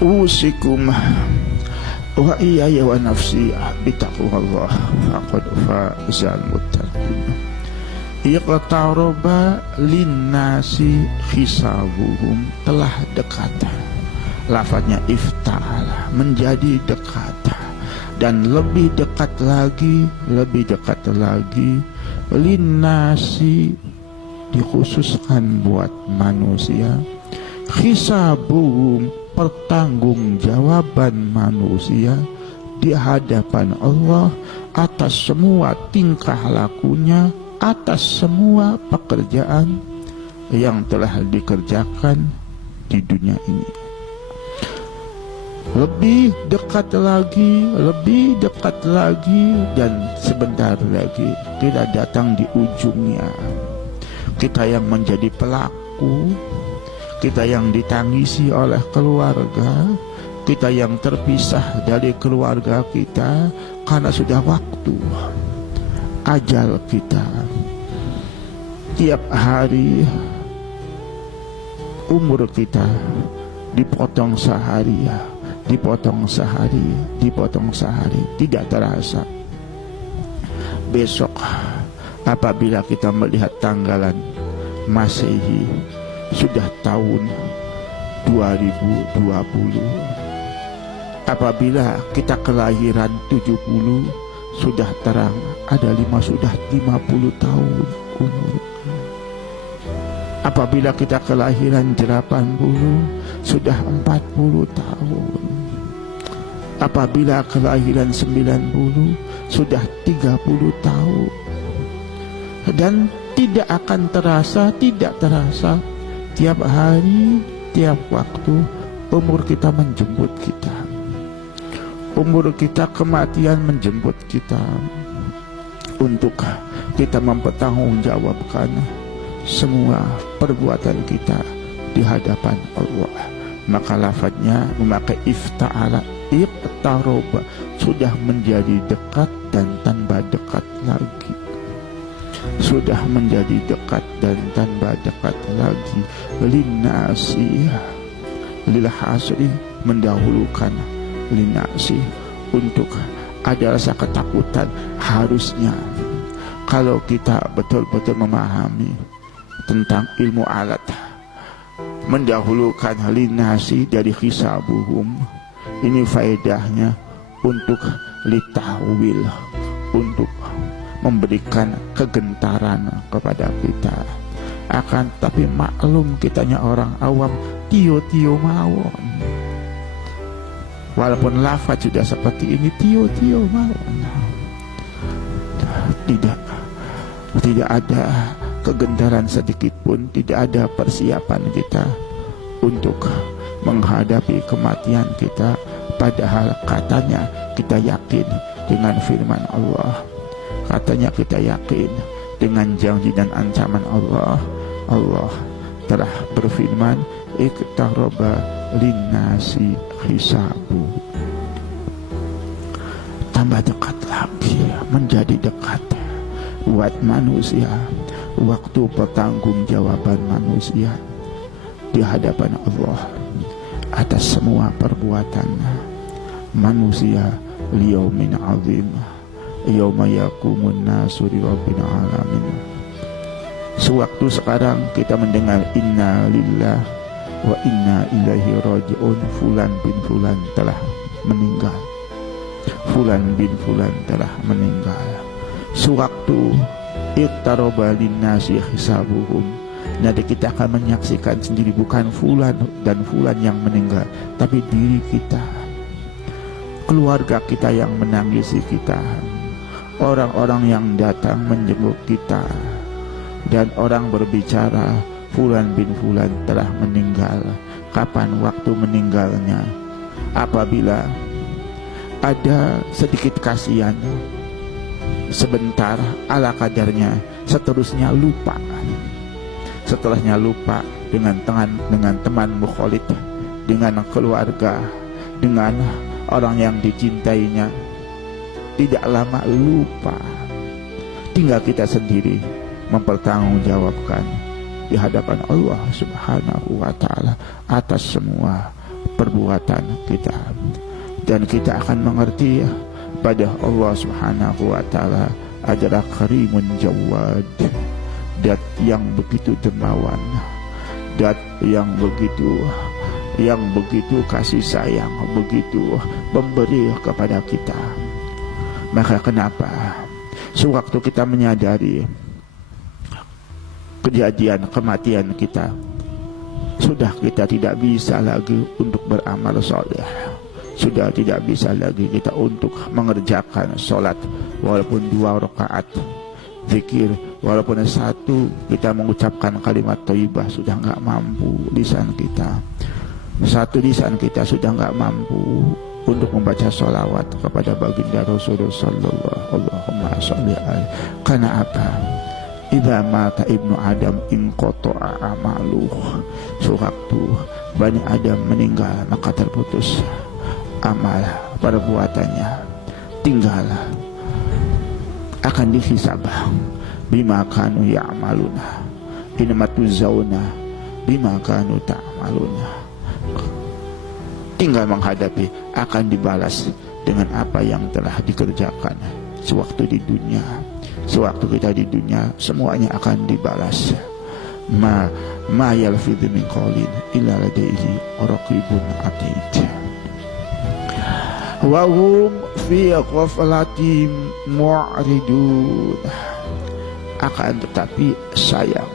usikum wa iyaya wa nafsi bitaqwallah faqad fazal muttaqin. Iqtaraba linnasi hisabuhum, telah dekat. Lafadznya ifta'ala, menjadi dekat. Dan lebih dekat lagi linnasi, dikhususkan buat manusia. Hisabuhum, pertanggungjawaban manusia di hadapan Allah atas semua tingkah lakunya, atas semua pekerjaan yang telah dikerjakan di dunia ini. Lebih dekat lagi, dan sebentar lagi kita datang di ujungnya. Kita yang menjadi pelaku, kita yang ditangisi oleh keluarga, kita yang terpisah dari keluarga kita karena sudah waktu ajal kita. Tiap hari umur kita dipotong sehari, tidak terasa. Besok apabila kita melihat tanggalan Masehi, sudah tahun 2020. Apabila kita kelahiran 70, sudah terang ada 50 tahun umur. Apabila kita kelahiran 80, sudah 40 tahun. Apabila kelahiran 90, sudah 30 tahun. Dan tidak akan terasa, tiap hari, tiap waktu umur kita menjemput kita. Umur kita, kematian menjemput kita untuk kita mempertanggungjawabkan semua perbuatan kita di hadapan Allah. Maka lafadznya memakai ifta'ala, iqtaroba, sudah menjadi dekat dan tambah dekat lagi. Sudah menjadi dekat dan tambah dekat lagi. Linnasi, lil hasri, mendahulukan linnasi, untuk ada rasa ketakutan. Harusnya kalau kita betul-betul memahami tentang ilmu alat, mendahulukan linnasi dari hisabuhum, ini faedahnya untuk litahwil, untuk memberikan kegentaran kepada kita. Akan tapi maklum kitanya orang awam, tio mawon. Walaupun lafaz sudah seperti ini, tio mawon. Tidak ada kegentaran sedikit pun, tidak ada persiapan kita untuk menghadapi kematian kita. Padahal katanya kita yakin dengan firman Allah, katanya kita yakin dengan janji dan ancaman Allah. Allah telah berfirman, iqtaraba linnasi hisabu. Tambah dekat lagi, menjadi dekat buat manusia waktu pertanggungjawaban manusia di hadapan Allah atas semua perbuatan manusia. Liyaumin azim, yauma yaqumun nasu li rabbil alamin. Sewaktu sekarang kita mendengar inna lillah wa inna ilaihi raji'un, fulan bin fulan telah meninggal, fulan bin fulan telah meninggal. Sewaktu iqtaraba linnasi hisabuhum, nanti kita akan menyaksikan sendiri, bukan fulan dan fulan yang meninggal, tapi diri kita, keluarga kita yang menangisi kita, orang-orang yang datang menjenguk kita, dan orang berbicara fulan bin fulan telah meninggal. Kapan waktu meninggalnya? Apabila ada sedikit kasihan, sebentar ala kadarnya, seterusnya lupa. Setelahnya lupa dengan teman mukhalid, dengan keluarga, dengan orang yang dicintainya. Tidak lama lupa. Tinggal kita sendiri mempertanggungjawabkan di hadapan Allah Subhanahu wa ta'ala atas semua perbuatan kita, dan kita akan mengerti pada Allah Subhanahu wa taala adalah Karimun Jawad, dat yang begitu dermawan, dat yang begitu kasih sayang, begitu memberi kepada kita. Maka kenapa sewaktu kita menyadari kejadian kematian kita, sudah kita tidak bisa lagi untuk beramal soleh, sudah tidak bisa lagi kita untuk mengerjakan sholat walaupun 2 rakaat, zikir walaupun 1, kita mengucapkan kalimat thayyibah sudah nggak mampu, lisan kita, 1 lisan kita sudah nggak mampu untuk membaca sholawat kepada baginda Rasulullah sallallahu Allahumma sholli alaihi. Karena apa? Idza mata ibnu Adam inqata'a amaluh. Sewaktu Bani Adam meninggal maka terputus amal perbuatannya, tinggal akan dihisab bima kanu ya'maluna inmatuzzauna bima kanu ta'maluna. Tinggal menghadapi, akan dibalas dengan apa yang telah dikerjakan sewaktu di dunia. Sewaktu kita di dunia semuanya akan dibalas. Ma yalfidhu min qawlin illa ladaihi raqibun atid. Wa hum fi ghaflatin mu'ridun. Akan tetapi sayang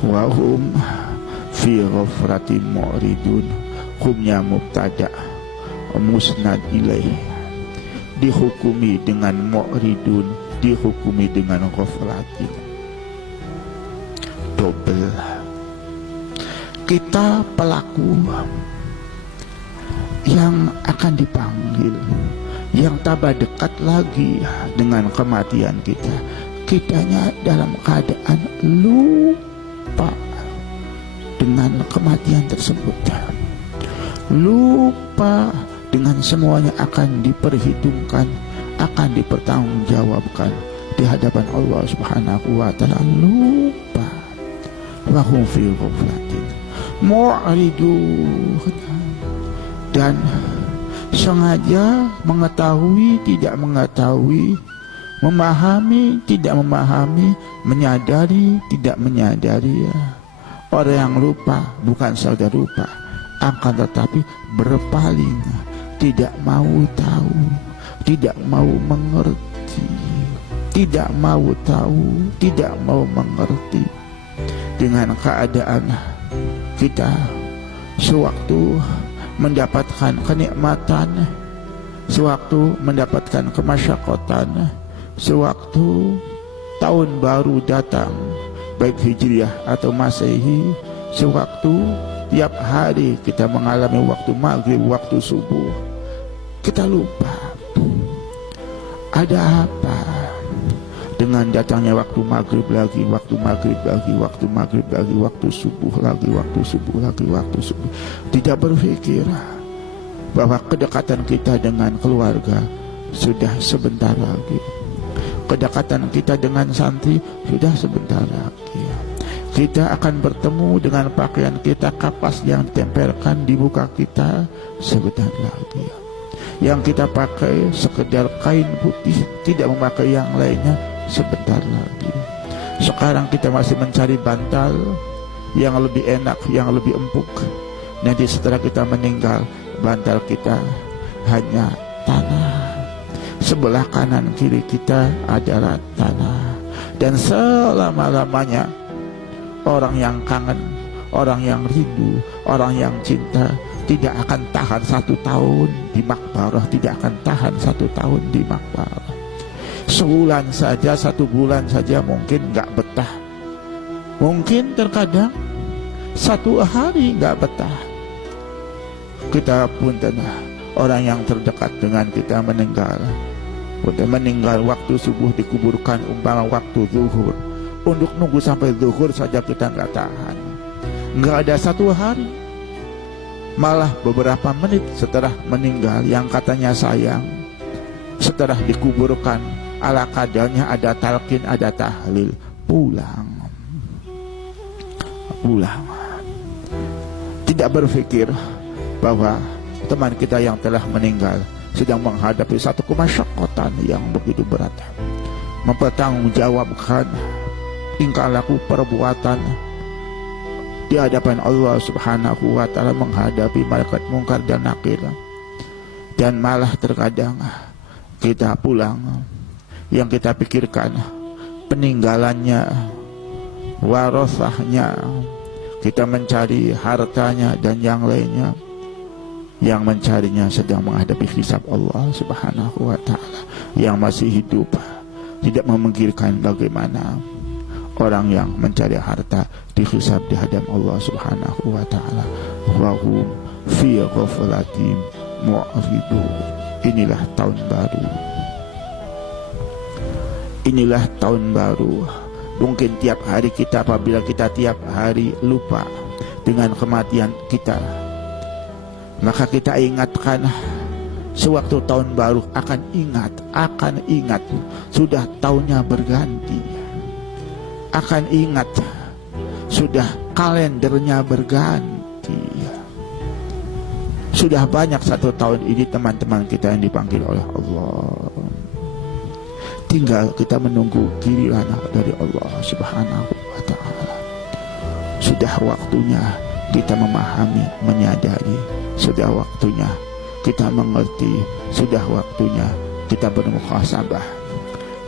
wa hum fi ghaflatin mu'ridun. Humnya mubtada, musnad ilaih, dihukumi dengan mu'ridun, dihukumi dengan ghaflatin, double. Kita pelaku yang akan dipanggil, yang tambah dekat lagi dengan kematian kita. Kitanya dalam keadaan lupa dengan kematian tersebut, lupa dengan semuanya akan diperhitungkan, akan dipertanggungjawabkan di hadapan Allah Subhanahu wa taala. Lupa. Wa hum fi ghaflatin mu'ridun. Dan sengaja mengetahui tidak mengetahui, memahami tidak memahami, menyadari tidak menyadari, orang yang lupa bukan saja lupa, akan tetapi berpaling, tidak mau tahu, tidak mau mengerti, tidak mau tahu, tidak mau mengerti dengan keadaan kita sewaktu mendapatkan kenikmatan, sewaktu mendapatkan kemasyakatan, sewaktu tahun baru datang, baik Hijriah atau Masehi, sewaktu tiap hari kita mengalami waktu maghrib, waktu subuh, kita lupa ada apa dengan datangnya waktu maghrib lagi, waktu maghrib lagi, waktu maghrib lagi, waktu subuh lagi, waktu subuh lagi, waktu subuh. Tidak berpikir bahwa kedekatan kita dengan keluarga sudah sebentar lagi, kedekatan kita dengan santri sudah sebentar lagi. Kita akan bertemu dengan pakaian kita, kapas yang ditempelkan di muka kita sebentar lagi. Yang kita pakai sekedar kain putih, tidak memakai yang lainnya, sebentar lagi. Sekarang kita masih mencari bantal yang lebih enak, yang lebih empuk. Nanti setelah kita meninggal, bantal kita hanya tanah. Sebelah kanan kiri kita adalah tanah. Dan selama-lamanya orang yang kangen, orang yang rindu, orang yang cinta tidak akan tahan 1 tahun di makbarah, tidak akan tahan 1 tahun di makbarah. Sebulan saja, 1 bulan saja mungkin nggak betah. Mungkin terkadang 1 hari nggak betah. Kita pun orang yang terdekat dengan kita meninggal. Udah meninggal waktu subuh dikuburkan umpama waktu zuhur. Untuk nunggu sampai zuhur saja kita nggak tahan. Nggak ada 1 hari. Malah beberapa menit setelah meninggal yang katanya sayang, setelah dikuburkan ala kadarnya ada talqin, ada tahlil, pulang. pulang. Tidak berpikir bahwa teman kita yang telah meninggal sedang menghadapi satu kemasyakotan yang begitu berat, mempertanggungjawabkan tingkah laku perbuatan di hadapan Allah Subhanahu wa Ta'ala, menghadapi malaikat mungkar dan nakir. Dan malah terkadang kita pulang, yang kita pikirkan peninggalannya, warasahnya, kita mencari hartanya dan yang lainnya. Yang mencarinya sedang menghadapi hisab Allah Subhanahu wa Ta'ala. Yang masih hidup tidak memikirkan bagaimana orang yang mencari harta dihisab di hadapan Allah Subhanahu wa Ta'ala. Wa hum fi ghaflatin mu'ridun. Inilah tahun baru. Inilah tahun baru. Mungkin tiap hari kita, apabila kita tiap hari lupa dengan kematian kita, maka kita ingatkan sewaktu tahun baru akan ingat sudah tahunnya berganti, akan ingat sudah kalendernya berganti. Sudah banyak satu tahun ini teman-teman kita yang dipanggil oleh Allah. Tinggal kita menunggu giliran dari Allah Subhanahu wa Ta'ala. Sudah waktunya kita memahami, menyadari. Sudah waktunya kita mengerti. Sudah waktunya kita bermuhasabah.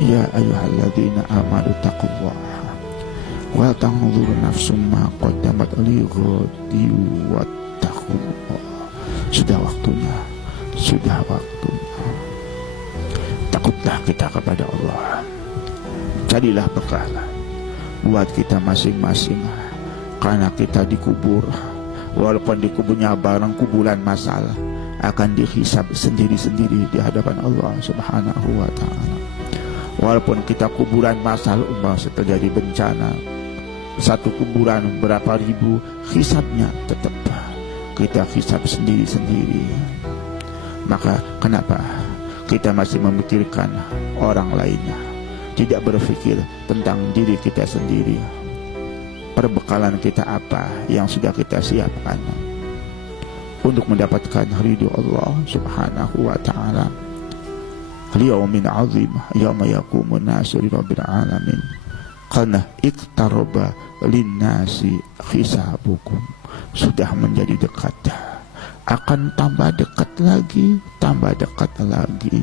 Ya ayyuhalladzina amanu taqullaha wa tanzur nafsum ma qaddamat lighadin wattaqullah. Sudah waktunya. Sudah waktunya. Takutlah kita kepada Allah. Carilah bekal buat kita masing-masing, karena kita dikubur. Walaupun dikuburnya barang kuburan masal, akan dihisab sendiri-sendiri di hadapan Allah Subhanahu wa Ta'ala. Walaupun kita kuburan masal, terjadi bencana, satu kuburan berapa ribu, hisabnya tetap kita hisab sendiri-sendiri. Maka kenapa kita masih memikirkan orang lainnya, tidak berpikir tentang diri kita sendiri? Perbekalan kita apa yang sudah kita siapkan untuk mendapatkan ridho Allah Subhanahu wa Ta'ala? Liyaumin azim yauma yaqumun nasu lirabbil alamin. Qad iqtaraba linnasi hisabukum. Sudah menjadi dekat, akan tambah dekat lagi, tambah dekat lagi.